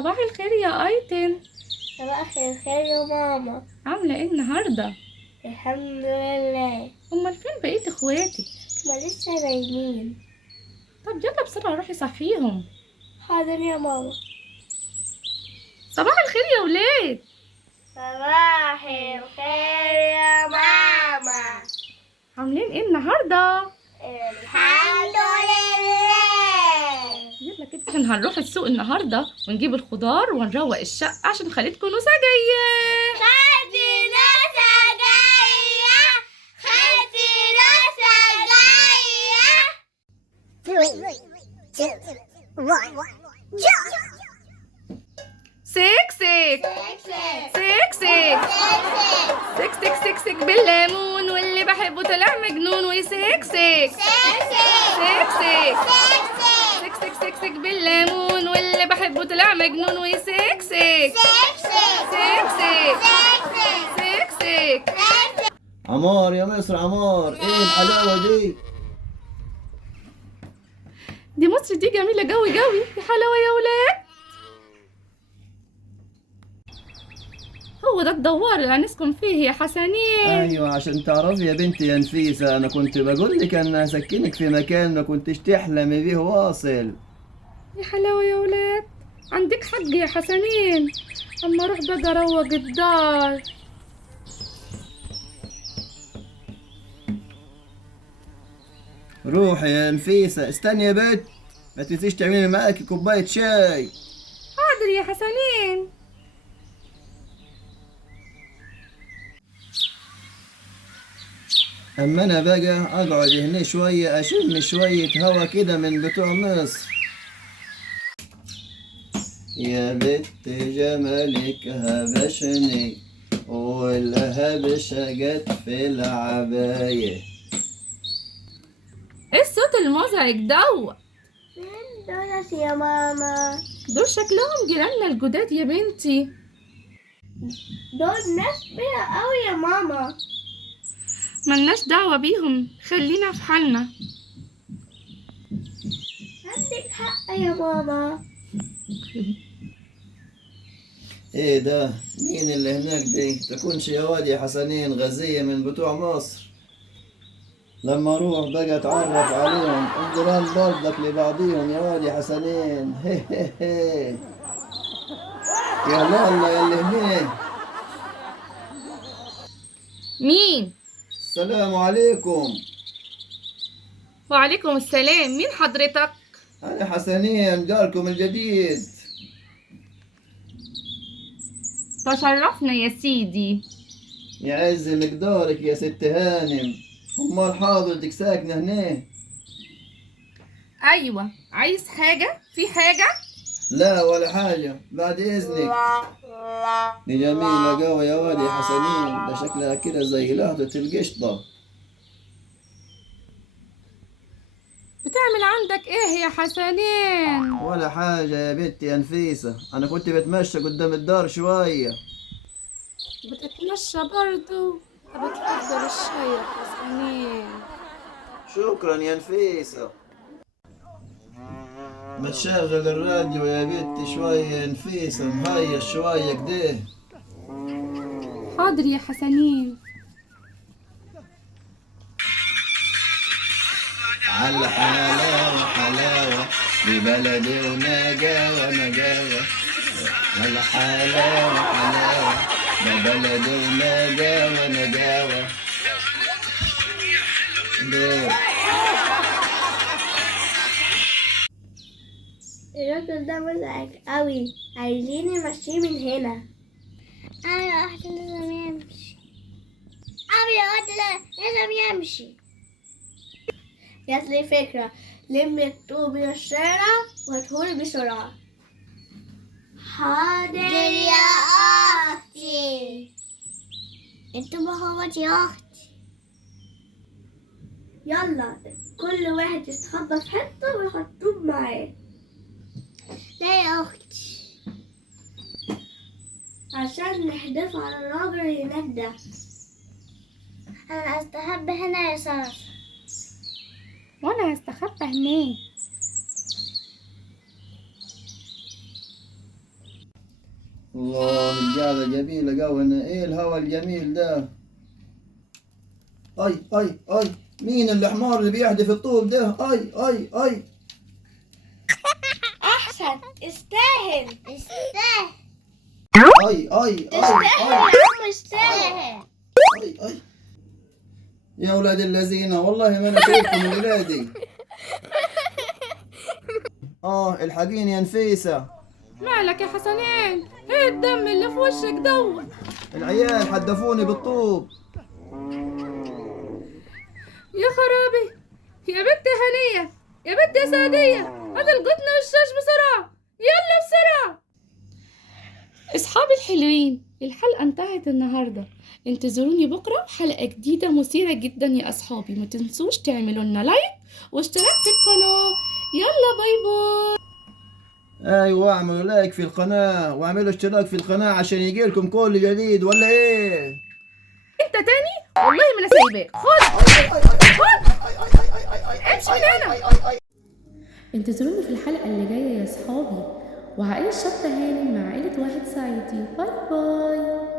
صباح الخير يا ايتن. صباح الخير يا ماما. عامله ايه النهارده؟ الحمد لله. امال فين بقيت اخواتك؟ ما لسه نايمين. طب يلا بسرعه روحي صحيهم. حاضر يا ماما. صباح الخير يا ولاد. صباح الخير يا ماما. عاملين ايه النهارده؟ الحمد لله. يلا كده عشان هنروح السوق النهارده ونجيب الخضار ونروق الشقه عشان خالتكم نوسه جايه. خالتي نوسة جاية. خالتي نوسة جاية. 3 2 1 سكسك سكسك سكسك سكسك بالليمون واللي بحبه طلع مجنون وسكسك سكسك سكسك سكسك بالليمون واللي بحبه طلع مجنون وسكسك سكسك سكسك. عمار يا مصر، عمار ايه الحلاوة دي؟ دي مصر دي جميلة قوي قوي يا حلاوة يا ولاد. هو ده الدوار اللي هنسكن فيه يا حسنين. ايوه عشان تعرفي يا بنتي يا نفيسة، انا كنت بقول لك ان هسكنك في مكان ما كنتش تحلمي بيه واصل. يا حلاوة يا ولاد، عندك حق يا حسنين. اما اروح بقى اروق الدار. روحي يا نفيسة، استني يا بنت، ما تنسيش تعملي معاكي كوباية شاي. حاضر يا حسنين. اما انا بقى اقعد هنا شوية اشم شوية هوا كده من بتوع مصر. يا بنت جمالك هبشني والهبشة جت في العباية. ايه الصوت المزعج دوت؟ فين دولت يا ماما؟ دول شكلهم جيراننا الجداد يا بنتي. دول ناس كبيرة أوي يا ماما. ملناش دعوة بيهم، خلينا في حالنا. عندك حق يا ماما. ايه ده؟ مين اللي هناك دي؟ تكونش يا واد يا حسنين غزية من بتوع مصر؟ لما اروح بقى اتعرف عليهم، الجيران برضك لبعضيهم يا واد يا حسنين. هي هي هي. يا الله يا اللي هناك. مين؟ السلام عليكم. وعليكم السلام، مين حضرتك؟ انا حسنين جاركم الجديد. تشرفنا يا سيدي. يعز مقدارك يا ست هانم. امال حاضرتك ساكنة هنا؟ ايوه، عايز حاجة؟ في حاجة؟ لا ولا حاجة، بعد إذنك. دي جميلة قوي يا واد يا حسنين، ده شكلها كده زي لهطة القشطة. بتعمل عندك ايه يا حسنين؟ ولا حاجة يا بنتي يا نفيسة، أنا كنت بتمشى قدام الدار شوية. بتتمشى برضو؟ طب اتفضل الشاي يا حسنين. شكرا يا نفيسة. ما تشغل الراديو يا بنتي شوية يا نفيسة، مهيش شوية كده. حاضر يا حسنين. على حلاوة حلاوة ببلدي ونجاوة نجاوة. على حلاوة حلاوة ببلدي ونجاوة نجاوة. دور. الراجل ده مزعج أوي، عايزين نمشيه من هنا. أنا واحدة لازم يمشي. أبي واحدة لازم يمشي. جاتلي فكرة، لم الطوب من الشارع وهاتهولي بسرعة. حاضر يا أختي. انتوا بهوت يا أختي. يلا كل واحد يستخبى في حتة ويحط طوب معاه. لا يا أختي، عشان نحدف على الراجل اللي هناك ده. أنا أستخبى هنا يا سارة. وانا هستخبى هناك. الله القعدة جميلة قوي. ايه الهوا الجميل ده؟ اي اي اي، مين الحمار اللي بيحدف الطوب ده؟ اي اي اي. احسن استاهل استاهل اي اي اي تستاهل اي يا عم استاهل. اي اي. يا ولاد الذين والله ما انا شايفكم ولادي. الحقيني يا نفيسة. مالك يا حسنين؟ ايه الدم اللي في وشك دوت؟ العيال حدفوني بالطوب. يا خرابي، يا بنت هنية، يا بنت يا سعدية، هات القطن والشاش بسرعة، يلا بسرعة. اصحابي الحلوين، الحلقة انتهت النهاردة. انتظروني بكرة حلقة جديدة مثيرة جدا يا اصحابي. ما تنسوش تعملوا لنا لايك واشتراك في القناة. يلا باي باي. ايوه اعملوا لايك في القناة واعملوا اشتراك في القناة عشان يجيلكم كل جديد، ولا ايه؟ انت تاني؟ والله ما انا سايباك. خد امشي من هنا. انتظروني في الحلقة اللي جاية يا صحابي. وعائلة شطة هانم مع عائلة واحد صعيدي. باي باي.